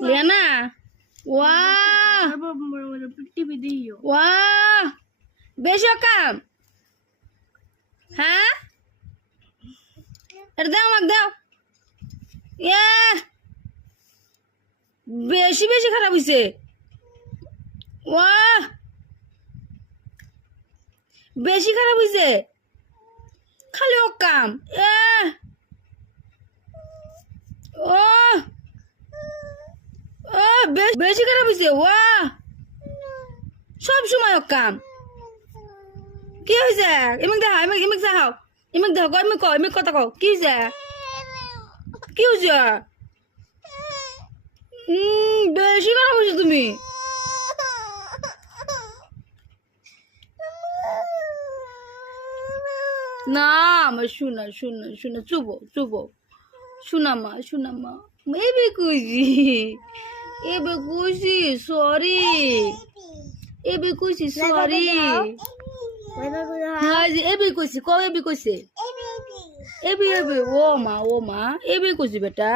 Liana. Wah. Wah. Besok kam. Hah? Daw mak daw. Yeah. বেশি বেশি খারাপ হইছে ওয়াহ বেশি খারাপ হইছে খালি কাম এ ও ও বেশি খারাপ হইছে ওয়াহ সব সময় কাম কি হইছে এমক দাও এমক দাও এমক কথা কও কি হইছে কি হইছে বেশি খারাপ হয়েছে তুমি না আমার শোনা চুবো শোনা মা এবে কইছি সরি এবে কইছি সরি এবে কইছি কবে কইছে এবে ও মা এবে কইছি বেটা